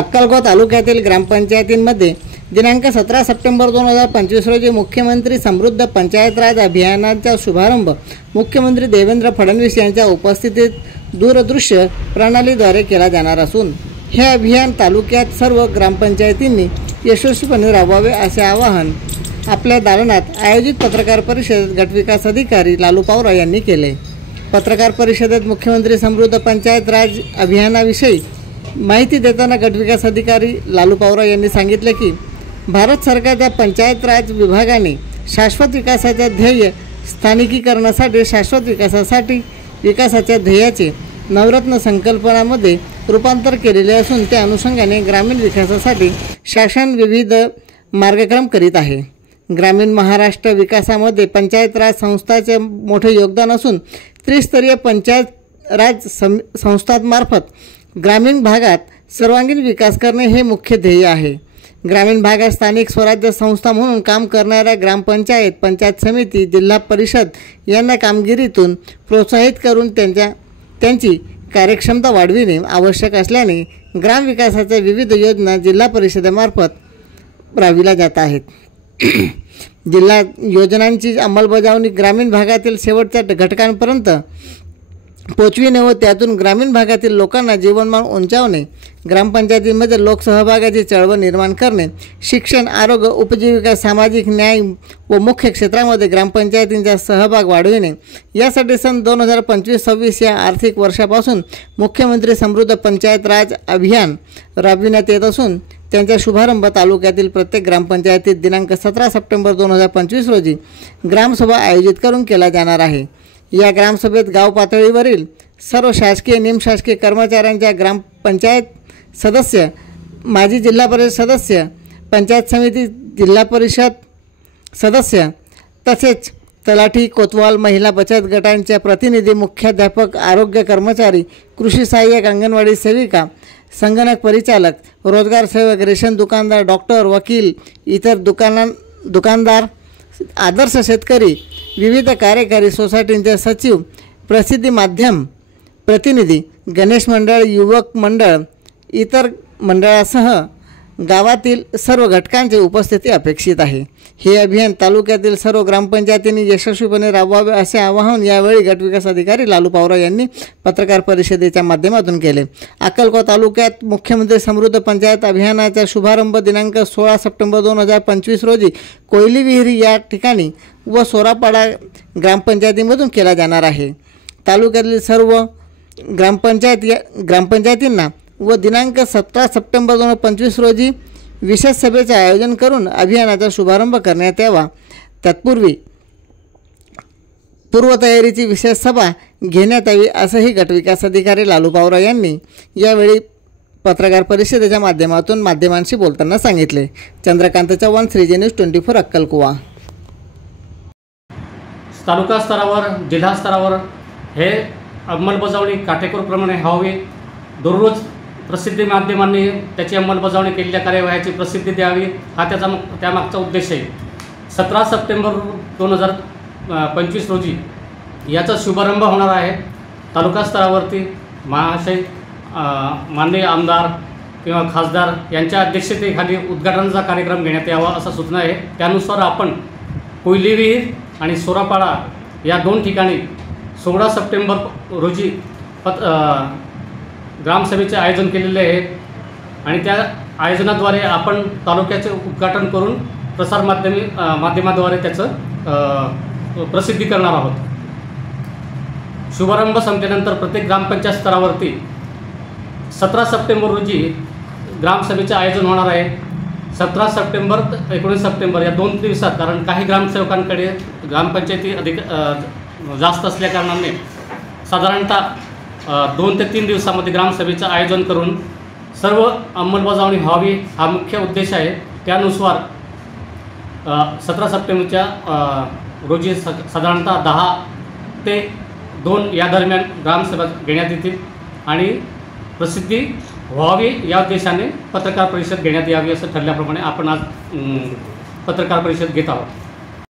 अक्कलकोट तालुक्यातील ग्रामपंचायतींमध्ये दिनांक 17 सप्टेंबर 2025 रोजी मुख्यमंत्री समृद्ध पंचायत राज अभियानाचा शुभारंभ मुख्यमंत्री देवेंद्र फडणवीस यांच्या उपस्थितीत दूरदृश्य प्रणालीद्वारे केला जाणार असून हे अभियान तालुक्यात सर्व ग्रामपंचायतींनी यशस्वीपणे राबवावे असे आवाहन आपल्या दालनात आयोजित पत्रकार परिषदेत गटविकास अधिकारी लालू पावरा यांनी केले। पत्रकार परिषदेत मुख्यमंत्री समृद्ध पंचायत राज अभियानाविषयी माहिती देताना गटविकास अधिकारी लालू पावरा यांनी सांगितले की भारत सरकारच्या पंचायत राज विभागाने शाश्वत विकासाचे ध्येय स्थानिकीकरणासाठी शाश्वत विकासाच्या ध्येयाचे नवरत्न संकल्पनामध्ये रूपांतर केलेले असून त्या अनुषंगाने ग्रामीण विकासासाठी शासन विविध मार्गक्रम करीत आहे। ग्रामीण महाराष्ट्र विकासामध्ये पंचायत राज संस्थांचे मोठे योगदान असून त्रिस्तरीय पंचायत राज संस्थांमार्फत ग्रामीण भागात सर्वांगीण विकास करणे हे मुख्य ध्येय आहे। ग्रामीण भागात स्थानिक स्वराज्य संस्था म्हणून काम करणाऱ्या ग्रामपंचायत, पंचायत समिती, जिल्हा परिषद यांना कामगिरीतून प्रोत्साहित करून त्यांची कार्यक्षमता वाढविणे आवश्यक असल्याने ग्रामविकासाच्या विविध योजना जिल्हा परिषदेमार्फत राबविल्या जात आहेत। जिल्हा योजनांची अंमलबजावणी ग्रामीण भागातील शेवटच्या घटकांपर्यंत पोचविणे व त्यातून ग्रामीण भागातील लोकांना जीवनमान उंचावणे, ग्रामपंचायतीमध्ये लोकसहभागाची चळवळ निर्माण करणे, शिक्षण, आरोग्य, उपजीविका, सामाजिक न्याय व मुख्य क्षेत्रामध्ये ग्रामपंचायतींचा सहभाग वाढविणे यासाठी सन 2025-26 या आर्थिक वर्षापासून मुख्यमंत्री समृद्ध पंचायत राज अभियान राबविण्यात येत असून त्यांचा शुभारंभ तालुक्यातील प्रत्येक ग्रामपंचायतीत दिनांक 17 सप्टेंबर 2025 रोजी ग्रामसभा आयोजित करून केला जाणार आहे। या ग्रामसभेत गाव पातळीवरील सर्व शासकीय निमशासकीय कर्मचाऱ्यांच्या ग्रामपंचायत सदस्य, माजी जिल्हा परिषद सदस्य, पंचायत समिती, जिल्हा परिषद सदस्य तसेच तलाठी, कोतवाल, महिला बचत गटांच्या प्रतिनिधी, मुख्याध्यापक, आरोग्य कर्मचारी, कृषी सहाय्यक, अंगणवाडी सेविका, संगणक परिचालक, रोजगार सेवक, रेशन दुकानदार, डॉक्टर, वकील, इतर दुकानदार, आदर्श शेतकरी, विविध कार्यकारी सोसायटींचे सचिव, प्रसिद्धी माध्यम प्रतिनिधी, गणेश मंडळ, युवक मंडळ, इतर मंडळासह गावातील सर्व घटकांची उपस्थिती अपेक्षित आहे। हे अभियान तालुक्यातील सर्व ग्रामपंचायतींनी यशस्वीपणे राबवावे असे आवाहन यावेळी गटविकास अधिकारी लालू पावरा यांनी पत्रकार परिषदेच्या माध्यमातून केले। अक्कलकोट तालुक्यात मुख्यमंत्री समृद्ध पंचायत अभियानाचा शुभारंभ दिनांक 16 सप्टेंबर 2025 रोजी कोयली विहिरी या ठिकाणी व सोरापाडा ग्रामपंचायतीमधून केला जाणार आहे। तालुक्यातील सर्व ग्रामपंचायतींना व दिनांक 17 सप्टेंबर 2025 रोजी विशेष सभेचे आयोजन करून अभियानाचा शुभारंभ करण्यात यावा। तत्पूर्वी पूर्वतयारीची विशेष सभा घेण्यात यावी असंही गटविकास अधिकारी लालू पावरा यांनी यावेळी पत्रकार परिषदेच्या माध्यमातून माध्यमांशी बोलताना सांगितले। चंद्रकांत चव्हाण, श्रीजी न्यूज 24 अक्कलकुवा। तालुका स्तरावर, जिल्हा स्तरावर हे अंमलबजावणी काटेकोरप्रमाणे व्हावी। दररोज प्रसिद्धी माध्यमांनी त्याची अंमलबजावणी केलेल्या कार्यवाहीची प्रसिद्धी द्यावी हा त्यामागचा उद्देश आहे। 17 सप्टेंबर 2025 रोजी याचा शुभारंभ होणार आहे। तालुका स्तरावरती माननीय आमदार किंवा खासदार यांच्या अध्यक्षतेखाली उद्घाटनाचा कार्यक्रम घेण्यात यावा असा सूचना आहे। त्यानुसार आपण कोयली विहीर आणि सोरापाडा या दोन ठिकाणी 16 सप्टेंबर रोजी ग्रामसभेचे आयोजन केलेले आहे आणि त्या आयोजनाद्वारे आपण तालुक्याचे उद्घाटन करून प्रसार माध्यमाद्वारे त्याचं प्रसिद्धी करणार आहोत। शुभारंभ संपल्यानंतर प्रत्येक ग्रामपंचायत स्तरावरती 17 सप्टेंबर रोजी ग्रामसभेचे आयोजन होणार आहे। 17 सप्टेंबर 19 सप्टेंबर या 2 दिवसात, कारण काही ग्रामसेवकांकडे ग्रामपंचायती जास्त असल्याकारणाने साधारणतः 2 ते 3 दिवसामध्ये ग्रामसभेचं आयोजन करून सर्व अंमलबजावणी व्हावी हा मुख्य उद्देश आहे। त्यानुसार 17 सप्टेंबरच्या रोजी साधारणतः 10 ते 2 या दरम्यान ग्रामसभा घेण्यात येतील आणि प्रसिद्धी व्हावी या उद्देशाने पत्रकार परिषद घेण्यात यावी असं ठरल्याप्रमाणे आपण आज पत्रकार परिषद घेत आहोत।